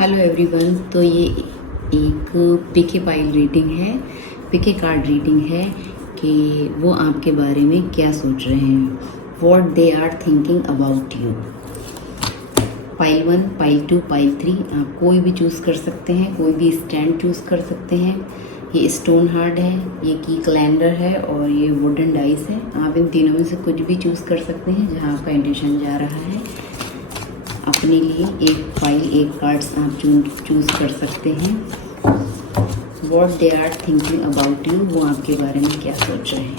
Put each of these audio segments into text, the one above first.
Hello everyone. तो ये एक पीके पाइल रीडिंग है, पीके कार्ड रीडिंग है कि वो आपके बारे में क्या सोच रहे हैं, what they are thinking about you. Pile 1, pile 2, pile 3 आप कोई भी चूज़ कर सकते हैं, कोई भी स्टैंड चूज़ कर सकते हैं। ये स्टोन हार्ड है, ये की कैलेंडर है और ये वुडन डाइस है। आप इन तीनों में से कुछ भी चूज़ कर सकते हैं जहाँ आपका इंटेंशन जा रहा है। अपने लिए एक फाइल, एक कार्ड्स आप चूज़ कर सकते हैं। What they are thinking about you, वो आपके बारे में क्या सोच रहे हैं।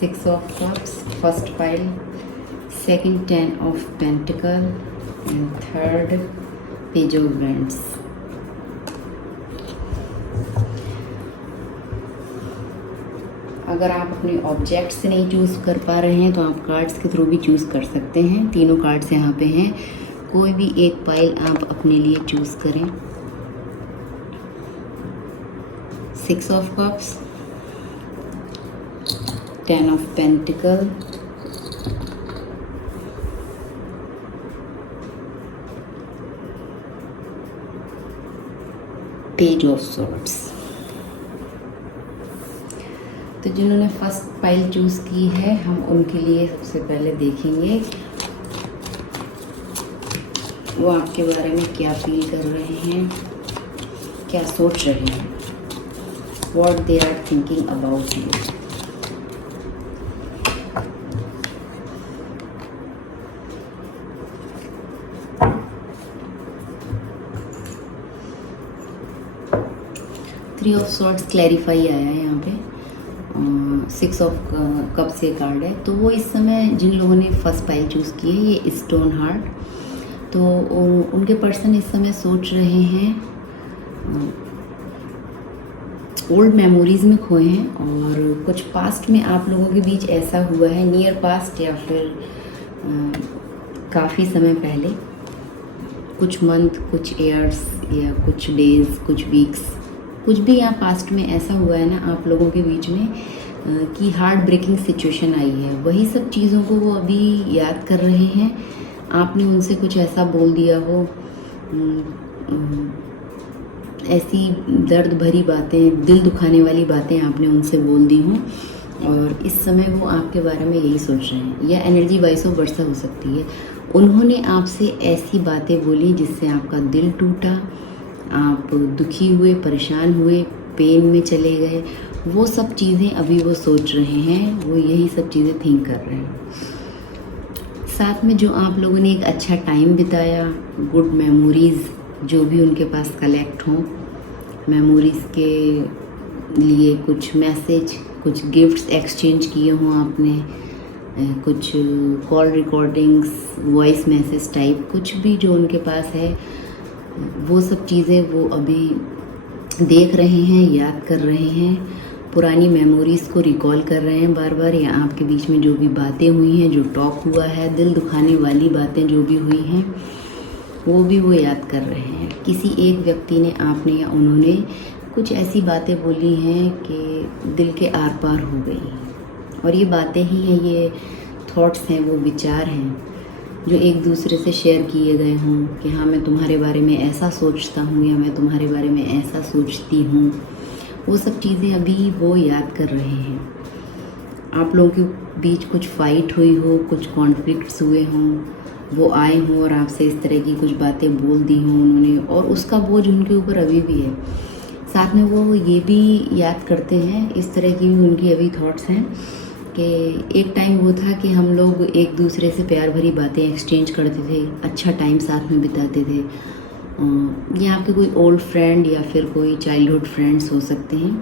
Six of cups first pile, second 10 of pentacle and third page of wands. अगर आप अपने ऑब्जेक्ट से नहीं चूज़ कर पा रहे हैं तो आप कार्ड्स के थ्रू भी चूज़ कर सकते हैं। तीनों कार्ड्स यहाँ पे हैं, कोई भी एक पाइल आप अपने लिए चूज़ करें। Six of cups, 10 of pentacle, page of swords. तो जिन्होंने फर्स्ट पाइल चूज़ की है, हम उनके लिए सबसे पहले देखेंगे वो आपके बारे में क्या फील कर रहे हैं, क्या सोच रहे हैं। What they are thinking about you. Three of swords clarify आया है यहाँ पे। सिक्स ऑफ कप से कार्ड है, तो वो इस समय जिन लोगों ने फर्स्ट पाइल चूज़ की है, ये स्टोन हार्ट, तो उनके पर्सन इस समय सोच रहे हैं, ओल्ड मेमोरीज में खोए हैं और कुछ पास्ट में आप लोगों के बीच ऐसा हुआ है, नियर पास्ट या फिर काफ़ी समय पहले, कुछ मंथ, कुछ ईयर्स या कुछ डेज, कुछ वीक्स, कुछ भी यहाँ पास्ट में ऐसा हुआ है ना आप लोगों के बीच में कि हार्ट ब्रेकिंग सिचुएशन आई है। वही सब चीज़ों को वो अभी याद कर रहे हैं। आपने उनसे कुछ ऐसा बोल दिया हो, ऐसी दर्द भरी बातें, दिल दुखाने वाली बातें आपने उनसे बोल दी हों और इस समय वो आपके बारे में यही सोच रहे हैं। या एनर्जी वाइस वर्सा हो सकती है, उन्होंने आपसे ऐसी बातें बोली जिससे आपका दिल टूटा, आप दुखी हुए, परेशान हुए, पेन में चले गए। वो सब चीज़ें अभी वो सोच रहे हैं, वो यही सब चीज़ें थिंक कर रहे हैं। साथ में जो आप लोगों ने एक अच्छा टाइम बिताया, गुड मेमोरीज़ जो भी उनके पास कलेक्ट हों, मेमोरीज़ के लिए कुछ मैसेज, कुछ गिफ्ट्स एक्सचेंज किए हों आपने, कुछ call recordings, voice message type, कुछ भी जो उनके पास है, वो सब चीज़ें वो अभी देख रहे हैं, याद कर रहे हैं, पुरानी मेमोरीज़ को रिकॉल कर रहे हैं बार बार। या आपके बीच में जो भी बातें हुई हैं, जो टॉक हुआ है, दिल दुखाने वाली बातें जो भी हुई हैं, वो भी वो याद कर रहे हैं। किसी एक व्यक्ति ने, आपने या उन्होंने कुछ ऐसी बातें बोली हैं कि दिल के आर पार हो गई। और ये बातें ही हैं, ये थॉट्स हैं, वो विचार हैं जो एक दूसरे से शेयर किए गए हों कि हाँ मैं तुम्हारे बारे में ऐसा सोचता हूँ या मैं तुम्हारे बारे में ऐसा सोचती हूँ। वो सब चीज़ें अभी वो याद कर रहे हैं। आप लोगों के बीच कुछ फाइट हुई हो, कुछ कॉन्फ्लिक्ट्स हुए हों, वो आए हों और आपसे इस तरह की कुछ बातें बोल दी हों उन्होंने, और उसका बोझ उनके ऊपर अभी भी है। साथ में वो ये भी याद करते हैं, इस तरह की उनकी अभी थॉट्स हैं कि एक टाइम वो था कि हम लोग एक दूसरे से प्यार भरी बातें एक्सचेंज करते थे, अच्छा टाइम साथ में बिताते थे। ये आपके कोई ओल्ड फ्रेंड या फिर कोई चाइल्डहुड फ्रेंड्स हो सकते हैं।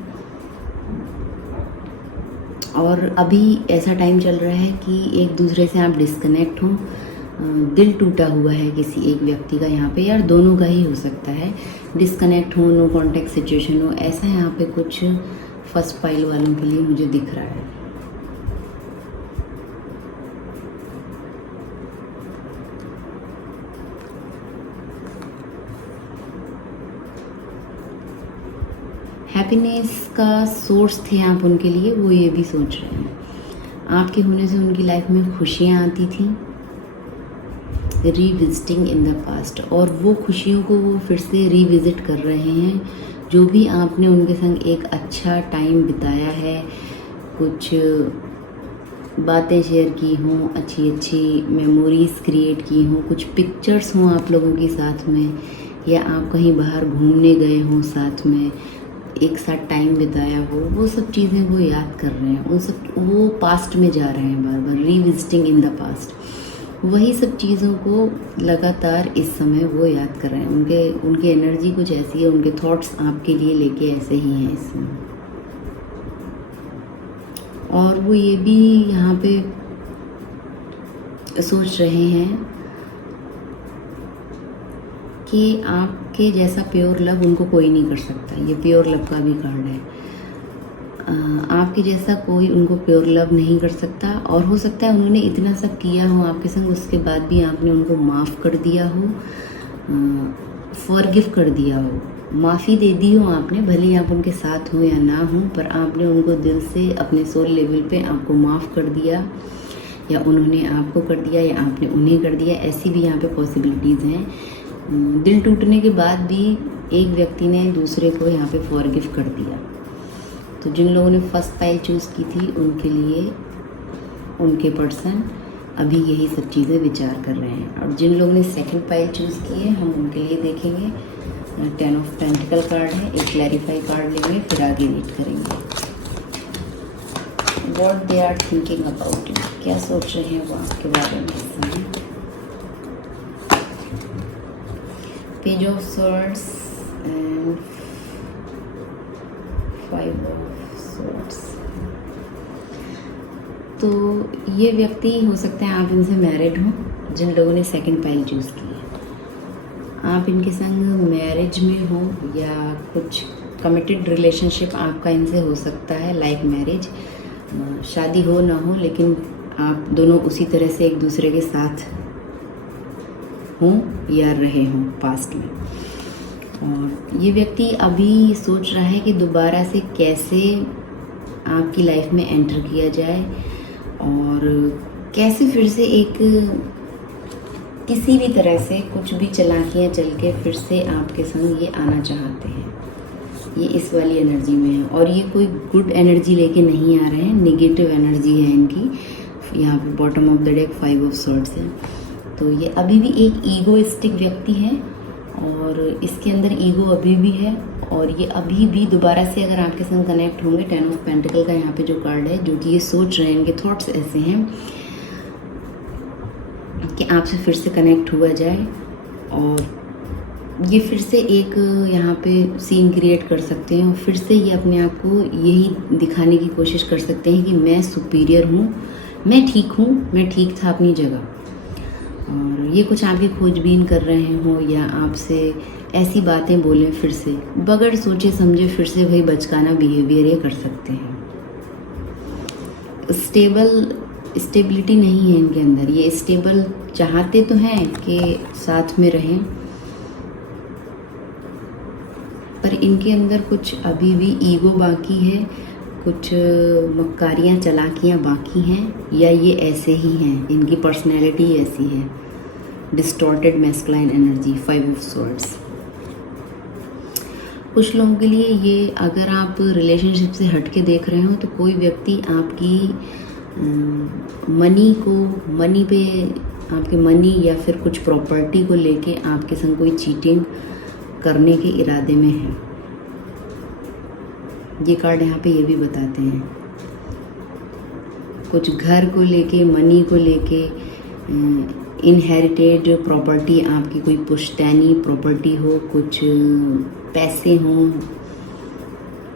और अभी ऐसा टाइम चल रहा है कि एक दूसरे से आप डिस्कनेक्ट हों, दिल टूटा हुआ है किसी एक व्यक्ति का यहाँ पे, यार दोनों का ही हो सकता है, डिस्कनेक्ट हो, नो कॉन्टेक्ट सिचुएशन हो, ऐसा यहाँ पे कुछ फर्स्ट पाइल वालों के लिए मुझे दिख रहा है। हैप्पीनेस का सोर्स थे आप उनके लिए, वो ये भी सोच रहे हैं। आपके होने से उनकी लाइफ में खुशियाँ आती थी, रीविजिटिंग इन द पास्ट, और वो खुशियों को वो फिर से रीविजिट कर रहे हैं। जो भी आपने उनके संग एक अच्छा टाइम बिताया है, कुछ बातें शेयर की हों, अच्छी अच्छी मेमोरीज़ क्रिएट की हों, कुछ पिक्चर्स हों आप लोगों की साथ में, या आप कहीं बाहर घूमने गए हों साथ में, एक साथ टाइम बिताया हो, वो सब चीज़ें वो याद कर रहे हैं। उन सब वो पास्ट में जा रहे हैं, बार बार रीविजिटिंग इन द पास्ट। वही सब चीज़ों को लगातार इस समय वो याद कर रहे हैं। उनकी एनर्जी कुछ ऐसी है, उनके थॉट्स आपके लिए लेके ऐसे ही हैं इस समय। और वो ये भी यहाँ पे सोच रहे हैं कि आपके जैसा प्योर लव उनको कोई नहीं कर सकता। ये प्योर लव का भी कार्ड है। आपके जैसा कोई उनको प्योर लव नहीं कर सकता, और हो सकता है उन्होंने इतना सब किया हो आपके संग, उसके बाद भी आपने उनको माफ़ कर दिया हो, फॉरगिव कर दिया हो, माफ़ी दे दी हो आपने, भले ही आप उनके साथ हो या ना हो, पर आपने उनको दिल से अपने सोल लेवल पे आपको माफ़ कर दिया, या उन्होंने आपको कर दिया, या आपने उन्हें कर दिया। ऐसी भी यहाँ पे पॉसिबिलिटीज़ हैं। दिल टूटने के बाद भी एक व्यक्ति ने दूसरे को यहाँ पे फॉरगिव कर दिया। तो जिन लोगों ने फर्स्ट पाइल चूज़ की थी, उनके लिए उनके पर्सन अभी यही सब चीज़ें विचार कर रहे हैं। और जिन लोगों ने सेकंड पाइल चूज़ की है, हम उनके लिए देखेंगे। 10 ऑफ पेंटिकल कार्ड है, एक क्लैरिफाई कार्ड लेंगे, फिर आगे रीड करेंगे। What they are thinking about you, क्या सोच रहे हैं वो आपके बारे में इस समय। Page of swords and 5 of swords. तो ये व्यक्ति हो सकता है आप इनसे मैरिड हो, जिन लोगों ने सेकंड पाइल चूज़ की है। आप इनके संग मैरिज में हो, या कुछ कमिटेड रिलेशनशिप आपका इनसे हो सकता है, लाइक मैरिज। शादी हो ना हो, लेकिन आप दोनों उसी तरह से एक दूसरे के साथ हों या रहे हों पास्ट में। और ये व्यक्ति अभी सोच रहा है कि दोबारा से कैसे आपकी लाइफ में एंटर किया जाए, और कैसे फिर से एक किसी भी तरह से कुछ भी चालाकियाँ चल के फिर से आपके संग ये आना चाहते हैं। ये इस वाली एनर्जी में है, और ये कोई गुड एनर्जी लेके नहीं आ रहे हैं, नेगेटिव एनर्जी है इनकी। यहाँ पे bottom of the deck 5 of swords है। तो ये अभी भी एक ईगोइस्टिक व्यक्ति है, और इसके अंदर ईगो अभी भी है, और ये अभी भी दोबारा से अगर आपके संग कनेक्ट होंगे, 10 ऑफ पेंटिकल का यहाँ पे जो कार्ड है, जो कि ये सोच रहे हैं, इनके थॉट्स ऐसे हैं कि आपसे फिर से कनेक्ट हुआ जाए, और ये फिर से एक यहाँ पे सीन क्रिएट कर सकते हैं, और फिर से ये अपने आप को यही दिखाने की कोशिश कर सकते हैं कि मैं सुपीरियर हूँ, मैं ठीक हूँ, मैं ठीक था अपनी जगह। और ये कुछ आपकी खोजबीन कर रहे हो, या आपसे ऐसी बातें बोलें फिर से, बगैर सोचे समझे फिर से वही बचकाना बिहेवियर ये कर सकते हैं। स्टेबिलिटी नहीं है इनके अंदर। ये स्टेबल चाहते तो हैं कि साथ में रहें, पर इनके अंदर कुछ अभी भी ईगो बाकी है, कुछ मक्कारियाँ चालाकियाँ बाकी हैं, या ये ऐसे ही हैं, इनकी पर्सनैलिटी ऐसी है। Distorted masculine energy, 5 of swords. कुछ लोगों के लिए ये, अगर आप रिलेशनशिप से हट के देख रहे हो, तो कोई व्यक्ति आपकी मनी पे, आपके मनी या फिर कुछ प्रॉपर्टी को लेके आपके संग कोई चीटिंग करने के इरादे में है। ये कार्ड यहाँ पे ये भी बताते हैं, कुछ घर को लेके, मनी को लेके, इनहेरिटेड प्रॉपर्टी, आपकी कोई पुश्तैनी प्रॉपर्टी हो, कुछ पैसे हों,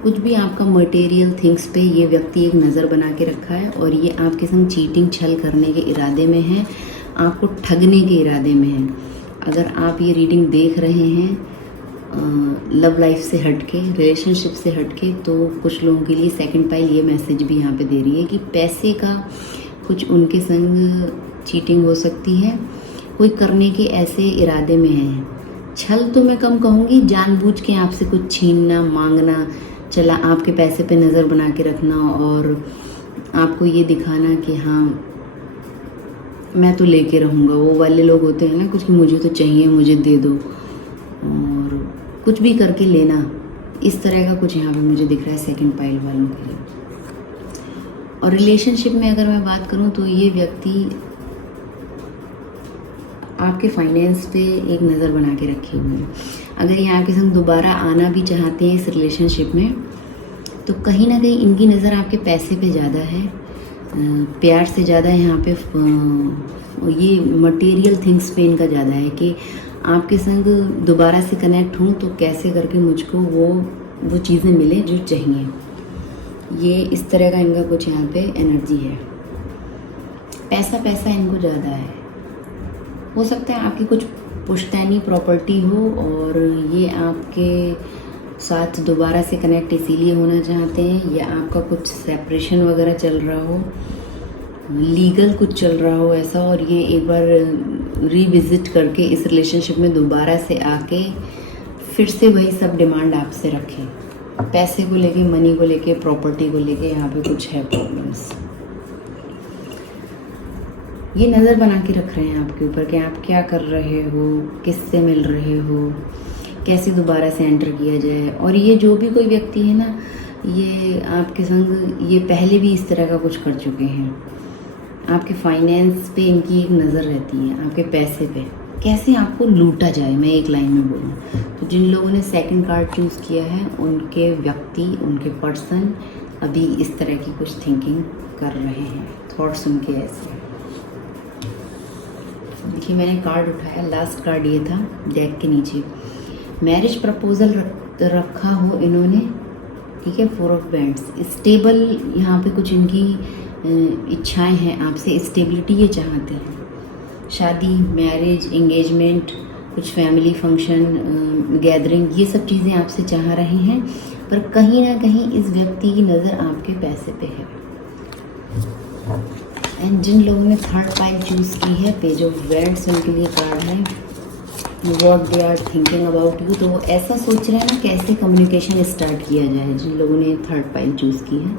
कुछ भी आपका मटेरियल थिंग्स पे ये व्यक्ति एक नज़र बना के रखा है, और ये आपके संग चीटिंग छल करने के इरादे में है, आपको ठगने के इरादे में है। अगर आप ये रीडिंग देख रहे हैं लव लाइफ से हटके, रिलेशनशिप से हटके, तो कुछ लोगों के लिए सेकंड पाइल ये मैसेज भी यहाँ पे दे रही है कि पैसे का कुछ उनके संग चीटिंग हो सकती है, कोई करने के ऐसे इरादे में है। छल तो मैं कम कहूँगी, जानबूझ के आपसे कुछ छीनना, मांगना, चला आपके पैसे पे नज़र बना के रखना, और आपको ये दिखाना कि हाँ मैं तो लेके रहूँगा। वो वाले लोग होते हैं ना कुछ कि मुझे तो चाहिए, मुझे दे दो, और कुछ भी करके लेना, इस तरह का कुछ यहाँ पे मुझे दिख रहा है सेकंड पाइल वालों के लिए। और रिलेशनशिप में अगर मैं बात करूँ तो ये व्यक्ति आपके फाइनेंस पे एक नज़र बना के रखे हुए हैं। अगर ये आपके संग दोबारा आना भी चाहते हैं इस रिलेशनशिप में, तो कहीं ना कहीं इनकी नज़र आपके पैसे पे ज़्यादा है, प्यार से ज़्यादा यहाँ पे ये मटेरियल थिंग्स पे इनका ज़्यादा है कि आपके संग दोबारा से कनेक्ट हूँ तो कैसे करके मुझको वो चीज़ें मिले जो चाहिए। ये इस तरह का इनका कुछ यहाँ पे एनर्जी है। पैसा इनको ज़्यादा है। हो सकता है आपकी कुछ पुश्तैनी प्रॉपर्टी हो और ये आपके साथ दोबारा से कनेक्ट इसीलिए होना चाहते हैं, या आपका कुछ सेपरेशन वगैरह चल रहा हो, लीगल कुछ चल रहा हो ऐसा, और ये एक बार रिविज़िट करके इस रिलेशनशिप में दोबारा से आके फिर से वही सब डिमांड आपसे रखें। पैसे को लेके, मनी को लेके, प्रॉपर्टी को लेके यहाँ पे कुछ है प्रॉब्लम्स। ये नज़र बना के रख रहे हैं आपके ऊपर कि आप क्या कर रहे हो, किससे मिल रहे हो, कैसे दोबारा से एंटर किया जाए। और ये जो भी कोई व्यक्ति है ना, ये आपके संग ये पहले भी इस तरह का कुछ कर चुके हैं। आपके फाइनेंस पे इनकी एक नज़र रहती है, आपके पैसे पे कैसे आपको लूटा जाए। मैं एक लाइन में बोलूँ तो जिन लोगों ने सेकंड कार्ड चूज़ किया है उनके व्यक्ति, उनके पर्सन अभी इस तरह की कुछ थिंकिंग कर रहे हैं। थॉट्स उनके ऐसे। देखिए मैंने कार्ड उठाया, लास्ट कार्ड ये था डेक के नीचे। मैरिज प्रपोजल रखा हो इन्होंने, ठीक है। 4 ऑफ बैंड्स, स्टेबल यहाँ पे कुछ इनकी इच्छाएं हैं आपसे, स्टेबिलिटी ये चाहते हैं। शादी, मैरिज, एंगेजमेंट, कुछ फैमिली फंक्शन, गैदरिंग, ये सब चीज़ें आपसे चाह रहे हैं, पर कहीं ना कहीं इस व्यक्ति की नज़र आपके पैसे पे है। एंड जिन लोगों ने थर्ड पाइल चूज़ की है, पेज ऑफ वैंड्स उनके लिए कार्ड है। What they are thinking about you, तो वो ऐसा सोच रहे हैं ना कैसे कम्युनिकेशन स्टार्ट किया जाए। जिन लोगों ने थर्ड पाइल चूज़ की है,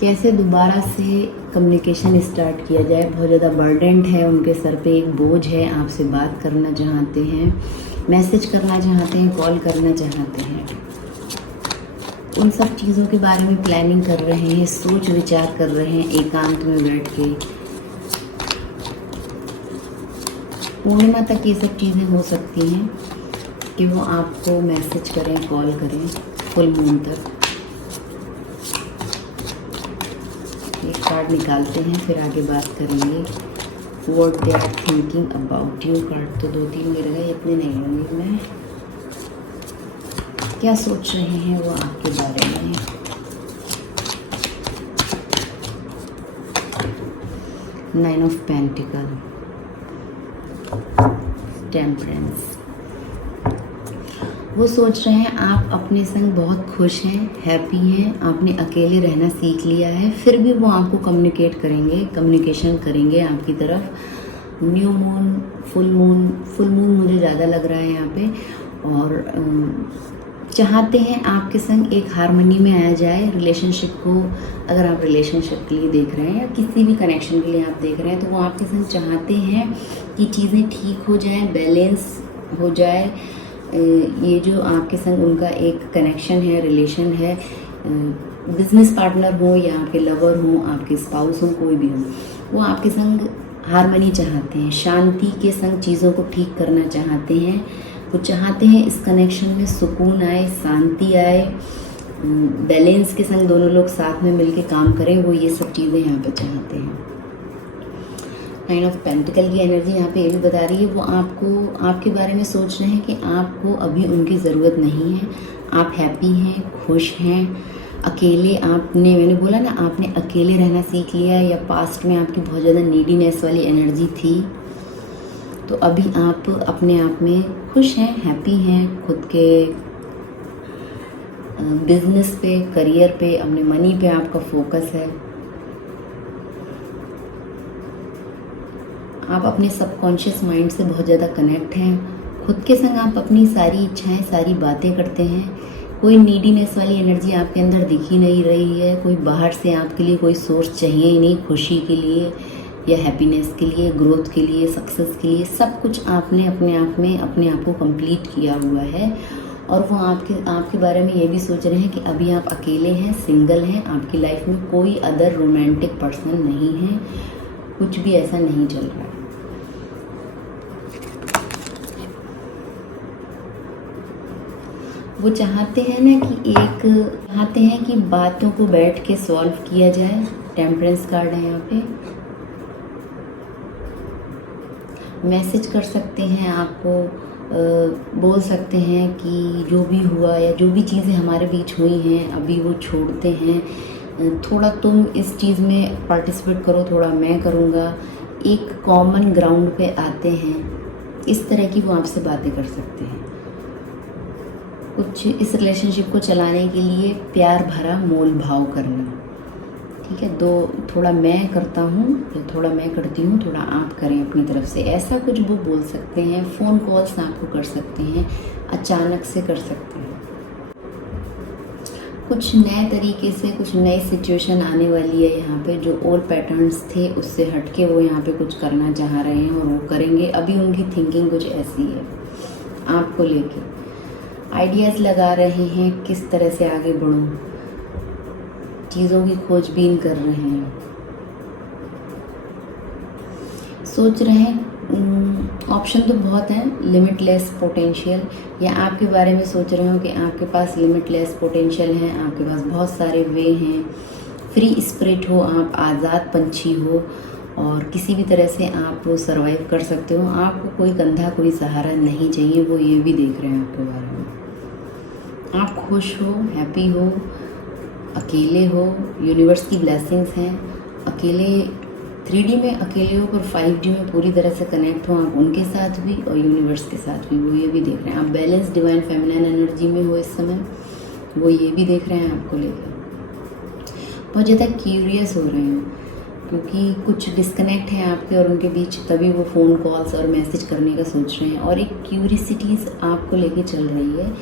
कैसे दोबारा से कम्युनिकेशन स्टार्ट किया जाए। बहुत ज़्यादा बर्डेंट है उनके सर पे, एक बोझ है। आपसे बात करना चाहते हैं, मैसेज करना चाहते हैं, कॉल करना चाहते हैं। उन सब चीज़ों के बारे में प्लानिंग कर रहे हैं, सोच विचार कर रहे हैं एकांत में बैठ के। पूर्णिमा तक ये सब चीज़ें हो सकती हैं कि वो आपको मैसेज करें, कॉल करें, फुल मून तक। एक कार्ड निकालते हैं फिर आगे बात करेंगे। What they are thinking about you, card तो 2-3 मिल गए, इतने नहीं होंगे। मैं क्या सोच रहे हैं वो आपके बारे में। Nine of pentacle, temperance. वो सोच रहे हैं आप अपने संग बहुत खुश हैं, हैप्पी हैं, आपने अकेले रहना सीख लिया है, फिर भी वो आपको कम्युनिकेट करेंगे, कम्युनिकेशन करेंगे आपकी तरफ। न्यू मून, फुल मून मुझे ज़्यादा लग रहा है यहाँ पे। और चाहते हैं आपके संग एक हारमोनी में आया जाए रिलेशनशिप को। अगर आप रिलेशनशिप के लिए देख रहे हैं या किसी भी कनेक्शन के लिए आप देख रहे हैं, तो वो आपके संग चाहते हैं कि चीज़ें ठीक हो जाएं, बैलेंस हो जाए। ये जो आपके संग उनका एक कनेक्शन है, रिलेशन है, बिजनेस पार्टनर हो या आपके लवर हो, आपके स्पाउस हो, कोई भी हो, वो आपके संग हारमोनी चाहते हैं, शांति के संग चीज़ों को ठीक करना चाहते हैं। वो चाहते हैं इस कनेक्शन में सुकून आए, शांति आए, बैलेंस के संग दोनों लोग साथ में मिलके काम करें। वो ये सब चीज़ें यहाँ पे चाहते हैं। नाइन ऑफ पेंटिकल की एनर्जी यहाँ पे ये भी बता रही है, वो आपको, आपके बारे में सोच रहे हैं कि आपको अभी उनकी ज़रूरत नहीं है। आप हैप्पी हैं, खुश हैं, अकेले। मैंने बोला ना, आपने अकेले रहना सीख लिया, या पास्ट में आपकी बहुत ज़्यादा नीडीनेस वाली एनर्जी थी, तो अभी आप अपने आप में खुश हैं, हैप्पी हैं, खुद के बिजनेस पे, करियर पे, अपने मनी पे आपका फोकस है। आप अपने सबकॉन्शियस माइंड से बहुत ज़्यादा कनेक्ट हैं। खुद के संग आप अपनी सारी इच्छाएं, सारी बातें करते हैं। कोई नीडीनेस वाली एनर्जी आपके अंदर दिख ही नहीं रही है। कोई बाहर से आपके लिए कोई सोर्स चाहिए ही नहीं, खुशी के लिए या हैप्पीनेस के लिए, ग्रोथ के लिए, सक्सेस के लिए। सब कुछ आपने अपने आप में अपने आप को कंप्लीट किया हुआ है। और वो आपके बारे में ये भी सोच रहे हैं कि अभी आप अकेले हैं, सिंगल हैं, आपकी लाइफ में कोई अदर रोमांटिक पर्सन नहीं है, कुछ भी ऐसा नहीं चल रहा है। वो चाहते हैं कि बातों को बैठ के सॉल्व किया जाए। टेम्परेंस कार्ड है यहाँ पे। मैसेज कर सकते हैं आपको, बोल सकते हैं कि जो भी हुआ या जो भी चीज़ें हमारे बीच हुई हैं अभी वो छोड़ते हैं, थोड़ा तुम इस चीज़ में पार्टिसिपेट करो, थोड़ा मैं करूँगा, एक कॉमन ग्राउंड पे आते हैं। इस तरह की वो आपसे बातें कर सकते हैं। कुछ इस रिलेशनशिप को चलाने के लिए प्यार भरा मोल भाव करना, ठीक है। थोड़ा मैं करता हूँ या थोड़ा मैं करती हूँ, थोड़ा आप करें अपनी तरफ से, ऐसा कुछ वो बोल सकते हैं। फ़ोन कॉल्स आपको कर सकते हैं, अचानक से कर सकते हैं। कुछ नए तरीके से कुछ नई सिचुएशन आने वाली है यहाँ पे। जो ओल्ड पैटर्न्स थे उससे हटके वो यहाँ पे कुछ करना चाह रहे हैं और वो करेंगे। अभी उनकी थिंकिंग कुछ ऐसी है आपको लेके। आइडियाज़ लगा रहे हैं किस तरह से आगे बढ़ूं, चीज़ों की खोजबीन कर रहे हैं, सोच रहे हैं। ऑप्शन तो बहुत हैं, लिमिटलेस पोटेंशियल, या आपके बारे में सोच रहे हो कि आपके पास लिमिटलेस पोटेंशियल है, आपके पास बहुत सारे वे हैं, फ्री स्पिरिट हो आप, आज़ाद पंछी हो और किसी भी तरह से आप सरवाइव कर सकते हो। आपको कोई कंधा, कोई सहारा नहीं चाहिए, वो ये भी देख रहे हैं आपके बारे में। आप खुश हो, हैप्पी हो, अकेले हो, यूनिवर्स की ब्लेसिंग्स हैं। अकेले 3D में अकेले हो पर 5D में पूरी तरह से कनेक्ट हो आप उनके साथ भी और यूनिवर्स के साथ भी, वो ये भी देख रहे हैं। आप बैलेंस डिवाइन फेमिनिन एनर्जी में हो इस समय, वो ये भी देख रहे हैं आपको लेकर। बहुत ज़्यादा क्यूरियस हो रहे हैं क्योंकि कुछ डिस्कनेक्ट है आपके और उनके बीच, तभी वो फ़ोन कॉल्स और मैसेज करने का सोच रहे हैं। और एक क्यूरियसिटीज़ आपको लेके चल रही है।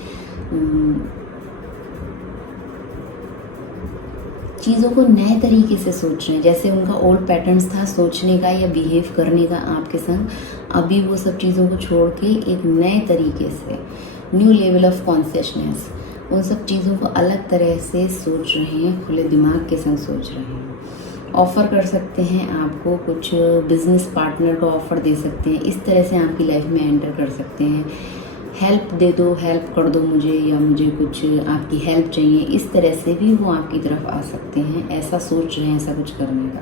चीज़ों को नए तरीके से सोच रहे हैं। जैसे उनका ओल्ड पैटर्न्स था सोचने का या बिहेव करने का आपके संग, अभी वो सब चीज़ों को छोड़ के एक नए तरीके से, न्यू लेवल ऑफ कॉन्शियसनेस, उन सब चीज़ों को अलग तरह से सोच रहे हैं, खुले दिमाग के संग सोच रहे हैं। ऑफ़र कर सकते हैं आपको, कुछ बिजनेस पार्टनर का ऑफ़र दे सकते हैं, इस तरह से आपकी लाइफ में एंटर कर सकते हैं। हेल्प दे दो, हेल्प कर दो मुझे, या मुझे कुछ आपकी हेल्प चाहिए, इस तरह से भी वो आपकी तरफ आ सकते हैं। ऐसा सोच रहे हैं, ऐसा कुछ करने का।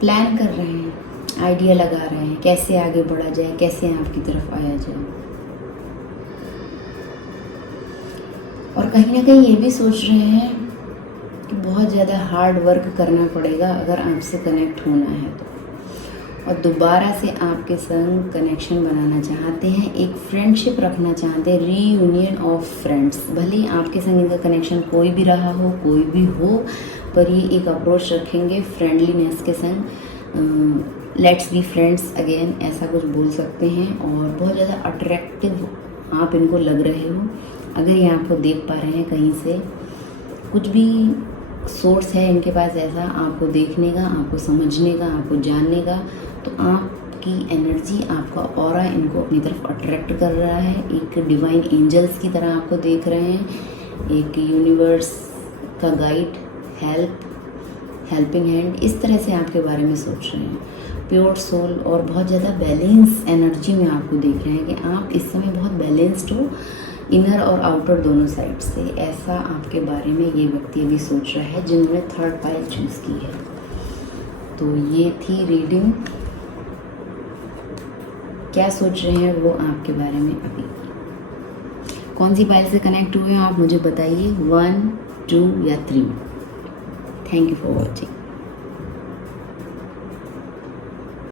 प्लान कर रहे हैं, आइडिया लगा रहे हैं, कैसे आगे बढ़ा जाए, कैसे आपकी तरफ आया जाए। और कहीं ना कहीं ये भी सोच रहे हैं कि बहुत ज़्यादा हार्ड वर्क करना पड़ेगा अगर आपसे कनेक्ट होना है तो। और दोबारा से आपके संग कनेक्शन बनाना चाहते हैं, एक फ्रेंडशिप रखना चाहते हैं, रीयूनियन ऑफ फ्रेंड्स। भले ही आपके संग इनका कनेक्शन कोई भी रहा हो, कोई भी हो, पर ये एक अप्रोच रखेंगे फ्रेंडलीनेस के संग। लेट्स बी फ्रेंड्स अगेन, ऐसा कुछ बोल सकते हैं। और बहुत ज़्यादा अट्रैक्टिव आप इनको लग रहे हो। अगर ये आपको देख पा रहे हैं कहीं से, कुछ भी सोर्स है इनके पास ऐसा आपको देखने का, आपको समझने का, आपको जानने का, तो आपकी एनर्जी, आपका ऑरा इनको अपनी तरफ अट्रैक्ट कर रहा है। एक डिवाइन एंजल्स की तरह आपको देख रहे हैं, एक यूनिवर्स का गाइड, हेल्पिंग हैंड, इस तरह से आपके बारे में सोच रहे हैं। प्योर सोल और बहुत ज़्यादा बैलेंस एनर्जी में आपको देख रहे हैं कि आप इस समय बहुत बैलेंस्ड हो, इनर और आउटर दोनों साइड से। ऐसा आपके बारे में ये व्यक्ति अभी सोच रहा है जिन्होंने 3rd पाइल चूज़ की है। तो ये थी रीडिंग। क्या सोच रहे हैं वो आपके बारे में अभी, कौन सी पाइल से कनेक्ट हुए हैं आप मुझे बताइए, 1, 2 या 3। Thank you for watching.